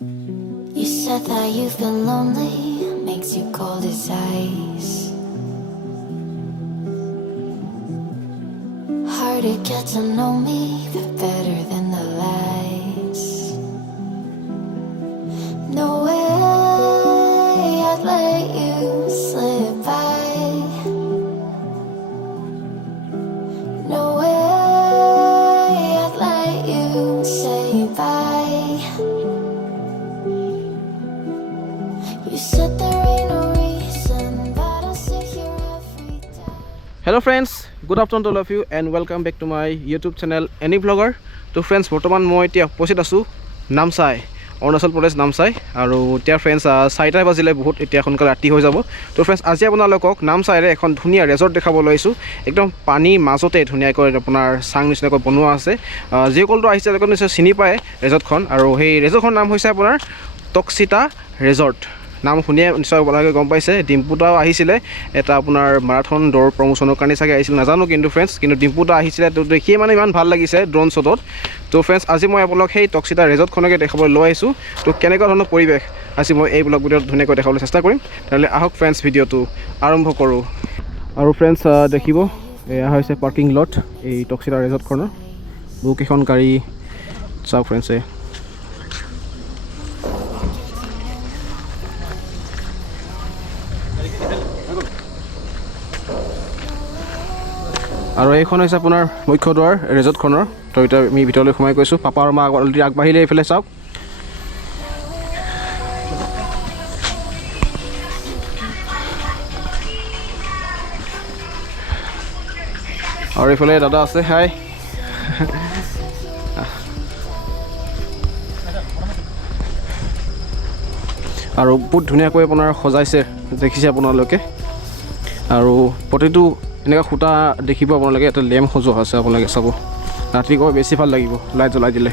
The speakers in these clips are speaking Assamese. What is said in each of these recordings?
You said that you've been lonely, makes you cold as ice. Hard to get to know me, but better than the lies. No way I'd let you slip by. No way I'd let you say bye. You said there ain't no reason, but I'll sit here every day. Hello friends, good afternoon to all of you and welcome back to my YouTube channel Any Vlogger. So friends, বৰ্তমান মই এতিয়া উপস্থিত আছো নামচাই, অৰুণাচল প্ৰদেশ নামচাই আৰু এতিয়া ফ্ৰেন্ডছ 4টা বাজিলে বহুত এতিয়া সোনকালে ৰাতি হৈ যাব। তো ফ্ৰেন্ডছ আজি আপোনালোকক নামচাইৰে এখন ধুনীয়া ৰেজৰ্ট দেখাবলৈ লৈছোঁ। একদম পানী মাজতে ধুনীয়াকৈ আপোনাৰ চাং নিচিনাকৈ বনোৱা আছে। যিসকলটো আহিছে তেওঁলোকে নিশ্চয় চিনি পায় ৰেজৰ্টখন, আৰু সেই ৰেজৰ্টখনৰ নাম হৈছে আপোনাৰ টক্সিতা ৰেজৰ্ট। নাম শুনিয়ে নিশ্চয় আপোনালোকে গম পাইছে। ডিম্পুদাও আহিছিলে এটা আপোনাৰ মাৰাথন দৌৰ প্ৰমোশ্যনৰ কাৰণে চাগে আহিছিল, নাজানো কিন্তু ফ্ৰেণ্ডছ, কিন্তু ডিম্পুদা আহিছিলে। তো দেখিয়ে মানে ইমান ভাল লাগিছে ড্ৰোন শ্বটত। তো ফ্ৰেণ্ডছ আজি মই আপোনালোক সেই টক্সিতা ৰেজৰ্টখনকে দেখাবলৈ লৈ আহিছোঁ। তো কেনেকুৱা ধৰণৰ পৰিৱেশ আজি মই এই ব্লগ ভিডিঅ'ত ধুনীয়াকৈ দেখাবলৈ চেষ্টা কৰিম। তেনেহ'লে আহক ফ্ৰেণ্ডছ ভিডিঅ'টো আৰম্ভ কৰোঁ। আৰু ফ্ৰেণ্ডছ দেখিব এয়া হৈছে পাৰ্কিং লট এই টক্সিতা ৰেজৰ্টখনৰ। বহুকেইখন গাড়ী চাওক ফ্ৰেণ্ডছে। আৰু এইখন হৈছে আপোনাৰ মুখ্য দুৱাৰ ৰেজৰ্টখনৰ। তো এতিয়া আমি ভিতৰলৈ সোমাই গৈছোঁ। পাপা আৰু মা অলৰেডি আগবাঢ়িলে এইফালে চাওক। আৰু এইফালে দাদা আছে, হাই। আৰু বহুত ধুনীয়াকৈ আপোনাৰ সজাইছে, দেখিছে আপোনালোকে। আৰু প্ৰতিটো এনেকুৱা খুঁটা দেখিব আপোনালোকে, এটা লেম্প সজোৱা আছে, আপোনালোকে চাব। ৰাতিকৈ বেছি ভাল লাগিব লাইট জ্বলাই দিলে।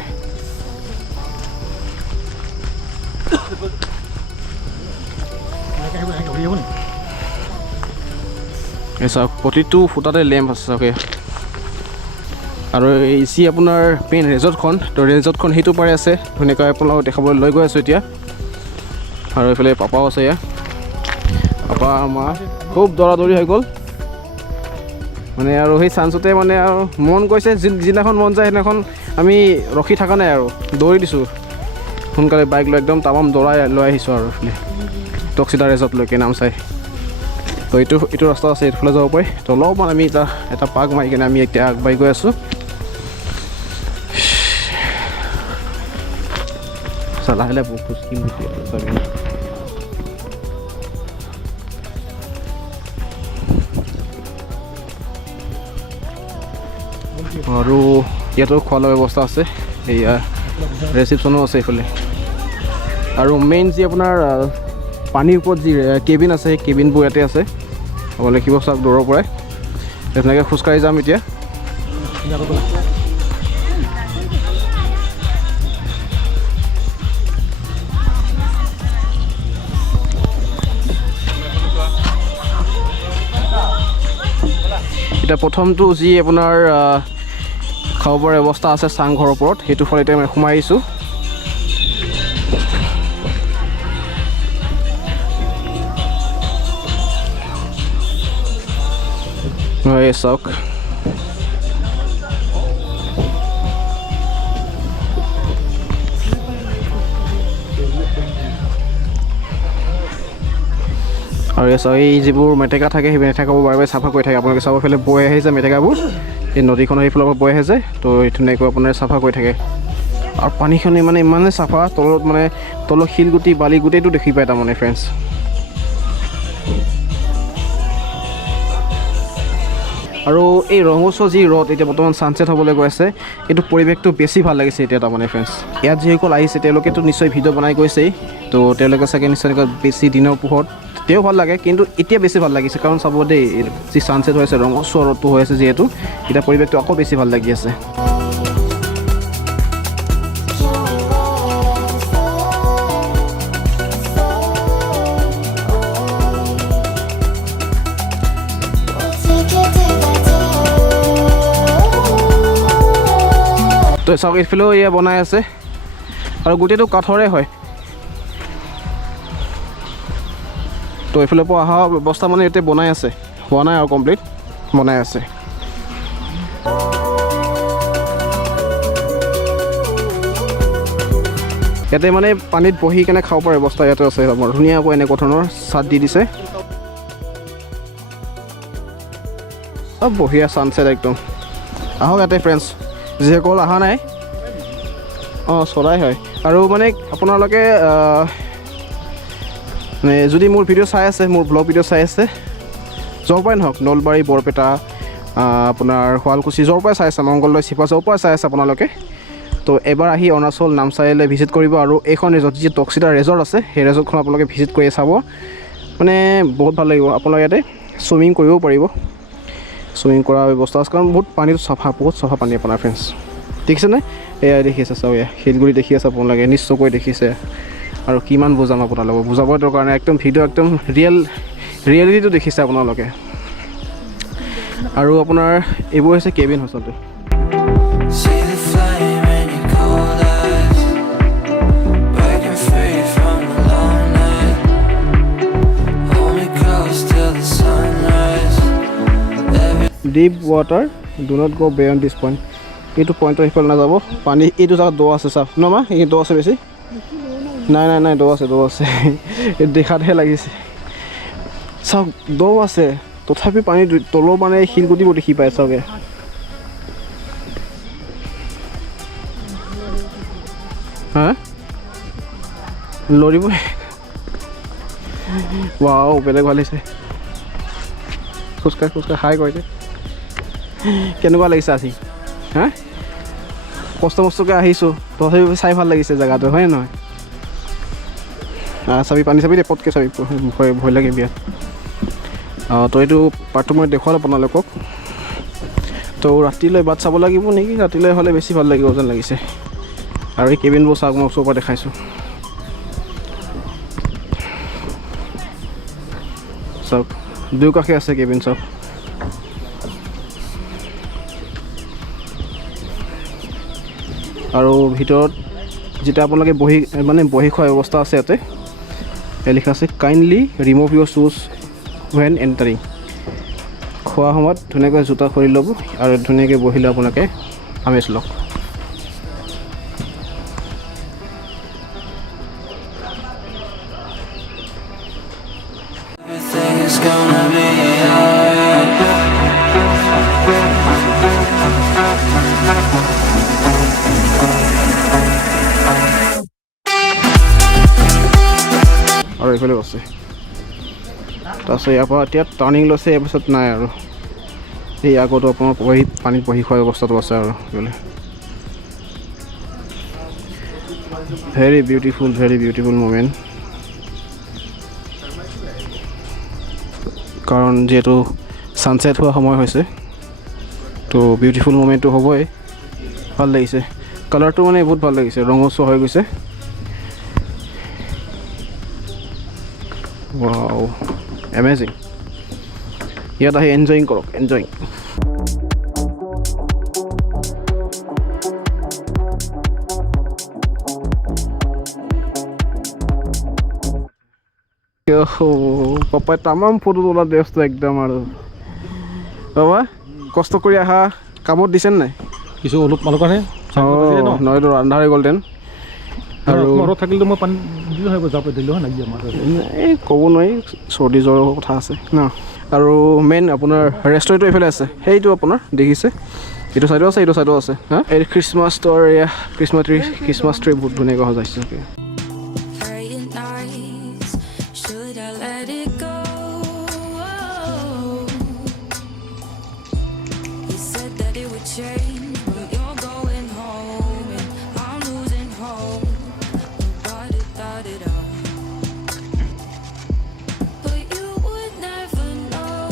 এই চাওক প্ৰতিটো ফুটাতে লেম্প আছে চাওক। আৰু এই যি আপোনাৰ মেইন ৰেজৰ্টখন, তো ৰেজৰ্টখন সেইটো পাৰে আছে ধুনীয়াকৈ আপোনালোকক দেখাবলৈ লৈ গৈ আছোঁ এতিয়া। আৰু এইফালে পাপাও আছে, এয়া পাপা মা খুব দৌৰা দৌৰি হৈ গ'ল মানে। আৰু সেই চান্সতে মানে আৰু মন গৈছে, যিদিনাখন মন যায় সেইদিনাখন আমি ৰখি থকা নাই আৰু দৌৰি দিছোঁ সোনকালে বাইক লৈ, একদম তামাম দৌৰাই লৈ আহিছোঁ আৰু এইফালে টক্সিতা ৰেজৰ্টলৈকে নামচাই। তো এইটো ৰাস্তা আছে, এইফালে যাব পাৰি। তো অলপমান আমি এটা পাক মাৰি কিনে আমি এতিয়া আগবাঢ়ি গৈ আছোঁ। লাহে লাহে খোজকি আৰু ইয়াতো খোৱা লোৱা ব্যৱস্থা আছে, এয়া ৰিচিপশ্যনো আছে এইফালে। আৰু মেইন যি আপোনাৰ পানীৰ ওপৰত যি কেবিন আছে, সেই কেবিনবোৰ ইয়াতে আছে, আপোনালোকে দেখিব চাওক দূৰৰ পৰাই। তেনেকৈ খোজকাঢ়ি যাম এতিয়া। এতিয়া প্ৰথমটো যি আপোনাৰ খাব পৰা ব্যৱস্থা আছে চাংঘৰৰ ওপৰত, সেইটো ফলত এতিয়া মই সোমাই আহিছোঁ। এই চাওক আৰু এই যিবোৰ মেটেকা থাকে, সেই মেটেকাবোৰ বাৰে বাৰে চাফা কৰি থাকে। আপোনালোকে চাব ফালে বৈ আহিছে মেটেকাবোৰ, এই নদীখনৰ সেইফালৰ পৰা বৈ আহিছে। তো ধুনীয়াকৈ আপোনাৰ চাফা কৰি থাকে। আৰু পানীখিনি মানে ইমানেই চাফা, তলত মানে তলত শিলগুটি বালি গোটেইটো দেখি পায় তাৰমানে ফ্ৰেণ্ডছ। আৰু এই ৰঙচুৱা যি ৰ'দ এতিয়া বৰ্তমান ছানছেট হ'বলৈ গৈ আছে, এইটো পৰিৱেশটো বেছি ভাল লাগিছে এতিয়া তাৰমানে ফ্ৰেণ্ডছ। ইয়াত যিসকল আহিছে তেওঁলোকেতো নিশ্চয় ভিডিঅ' বনাই গৈছেই, তো তেওঁলোকে চাগে নিশ্চয় বেছি দিনৰ পোহৰত তেতিয়াও ভাল লাগে, কিন্তু এতিয়া বেছি ভাল লাগিছে। কাৰণ চাব দেই, যি ছানছেট হৈ আছে, ৰঙচুৱা ৰ'দটো হৈ আছে যিহেতু, এতিয়া পৰিৱেশটো আকৌ বেছি ভাল লাগি আছে। তো চাওক এইফালেও এয়া বনাই আছে, আৰু গোটেইটো কাঠৰে হয়। তো এইফালে পৰা অহা ব্যৱস্থা মানে এতিয়া বনাই আছে, হোৱা নাই আৰু কমপ্লিট বনাই আছে। ইয়াতে মানে পানীত বহি কেনে খাব পৰা ব্যৱস্থা ইয়াতে আছে আমাৰ ধুনীয়াকৈ এনেকুৱা ধৰণৰ চাট দি দিছে। চব বঢ়িয়া ছানছেট একদম। আহক ইয়াতে ফ্ৰেণ্ডছ, যিসকল অহা নাই। অঁ চৰাই হয়। আৰু মানে আপোনালোকে মানে যদি মোৰ ভিডিঅ' চাই আছে, মোৰ ব্লগ ভিডিঅ' চাই আছে, য'ৰ পৰাই নহওক, নলবাৰী, বৰপেটা, আপোনাৰ শুৱালকুছি, য'ৰ পৰাই চাই আছে, মংগলদৈ, চিপা, য'ৰ পৰাই চাই আছে আপোনালোকে, তো এবাৰ আহি অৰুণাচল নামচাইলৈ ভিজিট কৰিব। আৰু এইখন ৰিজৰ্ট যি টক্সিতা ৰিজৰ্ট আছে, সেই ৰিজৰ্টখন আপোনালোকে ভিজিট কৰি চাব, মানে বহুত ভাল লাগিব। আপোনালোকে ইয়াতে চুইমিং কৰিবও পাৰিব, চুইমিং কৰা ব্যৱস্থা আছে, কাৰণ বহুত পানীটো চাফা, বহুত চাফা পানী আপোনাৰ ফ্ৰেণ্ডছ। দেখিছেনে? এয়া দেখি আছে চাওক, এয়া শিলগুৰি দেখি আছে আপোনালোকে, নিশ্চয়কৈ দেখিছে। আৰু কিমান বুজাম আপোনালোকক, বুজাবৰ দৰকাৰ নাই, একদম ভিডিঅ' একদম ৰিয়েলিটিটো দেখিছে আপোনালোকে। আৰু আপোনাৰ এইবোৰ হৈছে কেবিন আচলতে। ডিপ ৱাটাৰ, ডু নট গ' বিয়ণ্ড দিছ পইণ্ট। এইটো পইণ্টৰ সিফালে নাযাব, পানী এইটো জেগাত দ আছে চাওক ন মা, এই দ আছে বেছি? নাই নাই নাই, দ আছে, দ আছে। দেখাতহে লাগিছে চাওক, দ আছে, তথাপি পানী তলৰ মানে শিলগুটিবোৰ দেখি পায় চাওকে। হা লৰিব। ৱাও, বেলেগ ভাল হৈছে। খোজকাঢ়ি খোজকাঢ়ি হাই কৰিছে। কেনেকুৱা লাগিছে আজি? হা কষ্ট মষ্টকৈ আহিছোঁ, তথাপি চাই ভাল লাগিছে জেগাটো, হয় নহয়? চাবি, পানী চাবি দে, পটকৈ চাবি, ভয় লাগে বিয়াত। তো এইটো পাৰ্টটো মই দেখুৱালোঁ আপোনালোকক। তো ৰাতিলৈ বাট চাব লাগিব নেকি, ৰাতিলৈ হ'লে বেছি ভাল লাগিব যেন লাগিছে। আৰু এই কেবিনবোৰ চাওক, মই ওচৰৰ পৰা দেখাইছোঁ চাওক, দুয়োকাষে আছে কেবিন চাওক। আৰু ভিতৰত যেতিয়া আপোনালোকে বহি খোৱাৰ ব্যৱস্থা আছে ইয়াতে, লিখা আছে কাইণ্ডলি ৰিমুভ ইউৰ শ্বুজ ৱেন এণ্টাৰিং। খোৱা সময়ত ধুনীয়াকৈ জোতা খুলি ল'ব আৰু ধুনীয়াকৈ বহিলে আপোনালোকে আমেজ লওক। আৰু এইফালেও আছে, তাৰপিছত ইয়াৰ পৰা এতিয়া টাৰ্ণিং লৈছে, ইয়াৰ পিছত নাই আৰু। এই আগতো আপোনাৰ পানীত বহি খোৱা ব্যৱস্থাটো আছে আৰু এইফালে। Very beautiful moment. কাৰণ যিহেতু ছানছেট হোৱা সময় হৈছে, তো বিউটিফুল মুমেণ্টটো হ'বই। ভাল লাগিছে, কালাৰটো মানে বহুত ভাল লাগিছে, ৰঙচুৱা হৈ গৈছে। Wow, amazing. ইয়াত আহি এনজয়িং কৰক, এনজয়িং। পাপাই তামাম ফটো তোলা ব্যস্ত একদম। আৰু বাবা কষ্ট কৰি অহা কামত দিছে নাই কিছু? অলপ অলপহে নহয়তো আন্ধাৰ হৈ গ'লহেঁতেন। আৰু ঘৰত থাকিলেতো মই পানী দিলোঁ হয়, যাব দিলোঁ হয় লাগি আমাৰ। এই ক'ব নোৱাৰি, চৰ্দি জ্বৰৰ কথা আছে ন। আৰু মেইন আপোনাৰ ৰেষ্টুৰেণ্টটো এইফালে আছে, সেইটো আপোনাৰ দেখিছে, এইটো ছাইডো আছে, এইটো ছাইডো আছে। হা এই খ্ৰীষ্টমাছৰ এয়া খ্ৰীষ্টমাছ ট্ৰী বহুত ধুনীয়াকৈ সজাইছে। Praying nights, should I let it go? You said that it would change, but you're going home and I'm losing hope. Nobody thought it all, but you would never know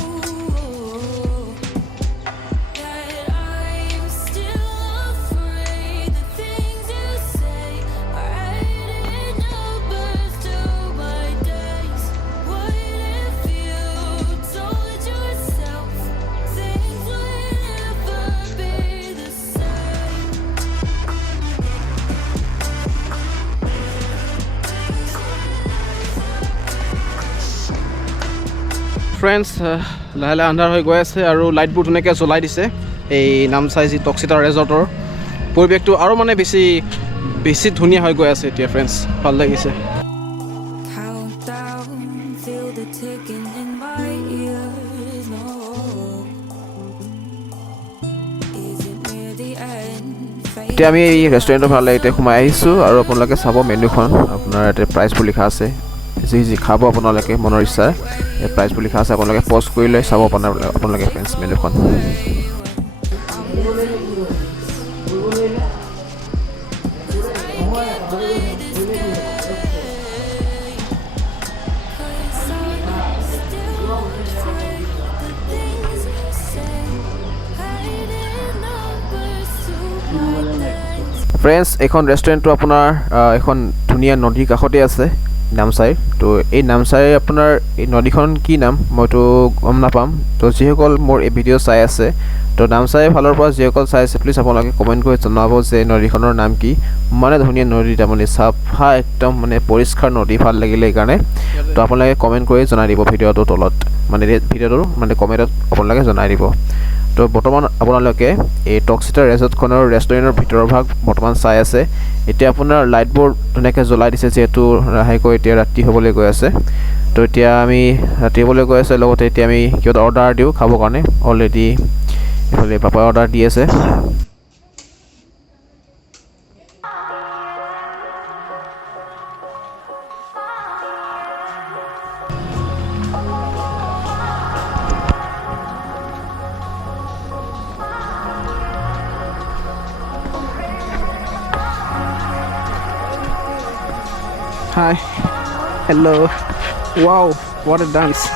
that I'm still afraid the things you say are hiding friends লাহে লাহে আন্ধাৰ হৈ গৈ আছে আৰু লাইটবোৰ ধুনীয়াকৈ জ্বলাই দিছে এই নামচাই যি টকচিতা ৰেজৰ্টৰ পৰিৱেশটো আৰু মানে বেছি ধুনীয়া হৈ গৈ আছে এতিয়া ফ্ৰেণ্ডছ ভাল লাগিছে Countdown, feel the ticking in my ears. No, is it near the end? এতিয়া আমি এই ৰেষ্টুৰেণ্টৰ ফালে এতিয়া সোমাই আহিছোঁ আৰু আপোনালোকে চাব মেনুখন আপোনাৰ ইয়াতে প্ৰাইচবোৰ লিখা আছে যি খাব আপোনালোকে মনৰ ইচ্ছা এই প্ৰাইচবোৰ লিখা আছে আপোনালোকে পজ কৰি লৈ চাব আপোনালোকে ফ্ৰেণ্ডছ মেনুখন ফ্ৰেণ্ডছ এইখন ৰেষ্টুৰেণ্টটো আপোনাৰ এখন ধুনীয়া নদীৰ কাষতে আছে নামচাই তো এই নামচাই আপোনাৰ এই নদীখন কি নাম মইতো গম নাপাম তো যিসকল মোৰ এই ভিডিঅ' চাই আছে তো নামচাই ফালৰ পৰা যিসকল চাই আছে প্লিজ আপোনালোকে কমেণ্ট কৰি জনাব যে নদীখনৰ নাম কি মানে ধুনীয়া নদী তাৰমানে চাফা একদম মানে পৰিষ্কাৰ নদী ভাল লাগিলে সেইকাৰণে তো আপোনালোকে কমেণ্ট কৰি জনাই দিব ভিডিঅ'টোৰ তলত মানে ভিডিঅ'টোৰ মানে কমেণ্টত আপোনালোকে জনাই দিব তো বৰ্তমান আপোনালোকে এই টকচিতা ৰেজৰ্টখনৰ ৰেষ্টুৰেণ্টৰ ভিতৰৰ ভাগ বৰ্তমান চাই আছে এতিয়া আপোনাৰ লাইটবোৰ ধুনীয়াকৈ জ্বলাই দিছে যিহেতু লাহেকৈ এতিয়া ৰাতি হ'বলৈ গৈ আছে তো এতিয়া আমি ৰাতি হ'বলৈ গৈ আছে লগতে এতিয়া আমি কিবা অৰ্ডাৰ দিওঁ খাবৰ কাৰণে অলৰেডি এইফালে পাপাই অৰ্ডাৰ দি আছে Hi. Hello. Wow, what a dance.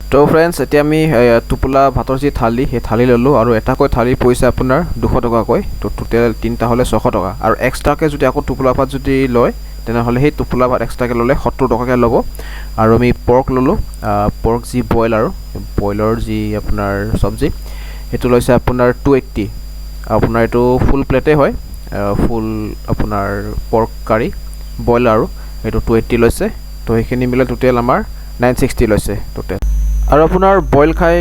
তো ফ্ৰেণ্ডছ এতিয়া আমি টোপোলা ভাতৰ যি থালি সেই থালি ল'লোঁ আৰু এটাকৈ থালি পৰিছে আপোনাৰ 200 টকাকৈ তো টোটেল 3টা হ'লে 600 টকা আৰু এক্সট্ৰাকৈ যদি আকৌ টোপোলা ভাত যদি লয় তেনেহ'লে সেই টোপোলা ভাত এক্সট্ৰাকৈ ল'লে 70 টকাকৈ ল'ব আৰু আমি পৰ্ক ল'লোঁ পৰ্ক যি বইল আৰু বইলৰ যি আপোনাৰ চব্জি সেইটো লৈছে আপোনাৰ 280 আপোনাৰ এইটো ফুল প্লেটে হয় ফুল আপোনাৰ পৰ্ক কাৰী বইল আৰু এইটো 280 লৈছে তো সেইখিনি মিলাই টোটেল আমাৰ 960 লৈছে টোটেল আৰু আপোনাৰ বইল খাই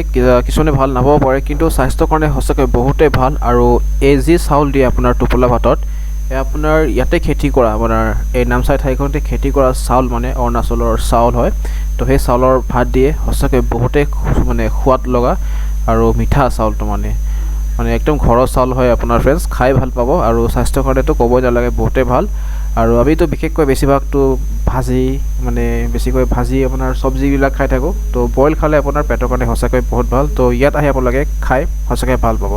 কিছুমানে ভাল নাপাব পাৰে কিন্তু স্বাস্থ্যৰ কাৰণে সঁচাকৈ বহুতেই ভাল আৰু এই যি চাউল দিয়ে আপোনাৰ টোপোলা ভাতত আপোনাৰ ইয়াতে খেতি কৰা আপোনাৰ এই নামচাই ঠাইখনতে খেতি কৰা চাউল মানে অৰুণাচলৰ চাউল হয় তো সেই চাউলৰ ভাত দিয়ে সঁচাকৈ বহুতেই মানে সোৱাদ লগা আৰু মিঠা চাউলটো মানে একদম ঘৰৰ চাউল হয় আপোনাৰ ফ্ৰেণ্ডছ খাই ভাল পাব আৰু স্বাস্থ্যৰ কাৰণেতো ক'বই নালাগে বহুতেই ভাল আৰু আমিতো বিশেষকৈ বেছিভাগতো ভাজি মানে বেছিকৈ ভাজি আপোনাৰ চব্জিবিলাক খাই থাকোঁ তো বইল খালে আপোনাৰ পেটৰ কাৰণে সঁচাকৈ বহুত ভাল তো ইয়াত আহি আপোনালোকে খাই সঁচাকৈ ভাল পাব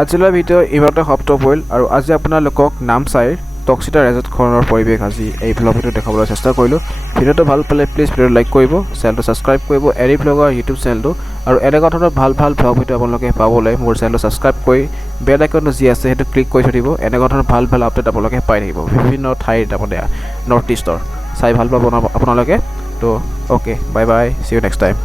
আজিলৈ ভিডিঅ' ইমানতে সমাপ্ত পৰিল আৰু আজি আপোনালোকক নামচাইৰ টকচিতা ৰেজৰ্টখনৰ পৰিৱেশ আজি এই ভ্লগটো দেখাবলৈ চেষ্টা কৰিলোঁ ভিডিঅ'টো ভাল পালে প্লিজ ভিডিঅ'টো লাইক কৰিব চেনেলটো ছাবস্ক্ৰাইব কৰিব এনি ভ্লগৰ ইউটিউব চেনেলটো আৰু এনেকুৱা ধৰণৰ ভাল ভ্লগ ভিডিঅ' আপোনালোকে পাবলৈ মোৰ চেনেলটো ছাবস্ক্ৰাইব কৰি বেল আইকনটো যি আছে সেইটো ক্লিক কৰি থৈ দিব এনেকুৱা ধৰণৰ ভাল আপডেট আপোনালোকে পাই থাকিব বিভিন্ন ঠাইত আপোনাৰ নৰ্থ ইষ্টৰ চাই ভাল পাব আপোনালোকে তো okay bye bye see you next time